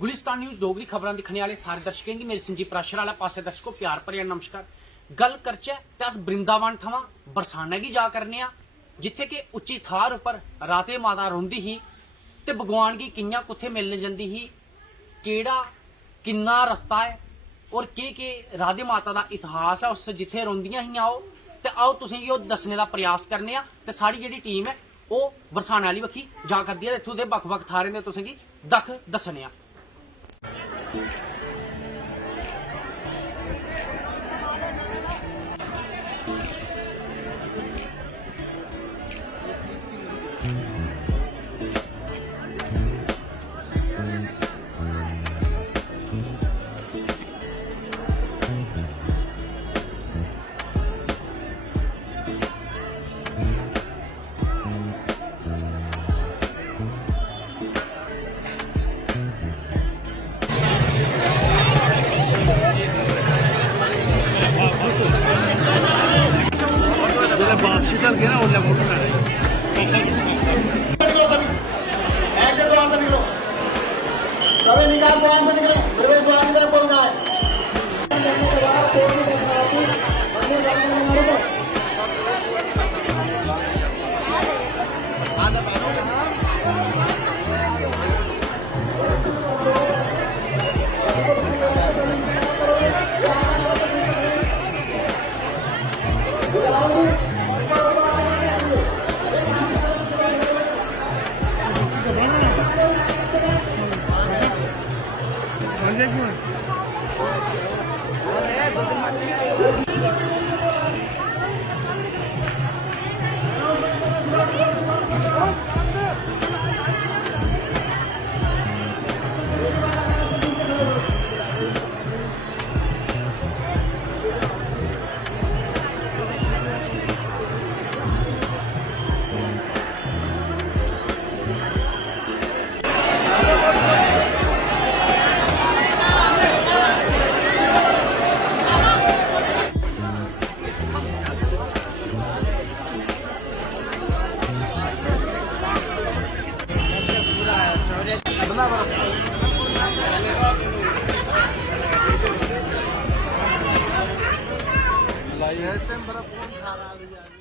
Gulistan news Dogri खबरां दिक्खने वाले सारे दर्शकें गी मेरी संजीव प्राशर आह्ले पासे दर्शकों प्यार भरिया नमस्कार। गल करचै ते अस वृंदावन थमां बरसाने गी जा करने आं, जिथे कि उच्ची थार उप्पर राधे माता रौंह्दी ही ते भगवान गी कि'यां कुत्थे मिलने जंदी ही, केड़ा किन्ना रस्ता है और केह् राधे माता दा इतिहास है उस जिथे रौंह्दियां हियां ओह्, ते आओ तुसेंगी ओह् दस्सने दा प्रयास करने आं। ते साढ़ी जेह्ड़ी टीम है ओह् बरसाने आह्ली बक्खी जा करदी है, इत्थूं दे बक्ख-बक्ख थाह्रें दे तुसेंगी दक्ख दस्सने आं। वापसी कर गया ना ओला फोटो ना सभी निकाल द्वार से निकले, प्रवेश द्वार की तरफ पहुंचना है। लाइसेंस बड़ा फोन खा रहा है।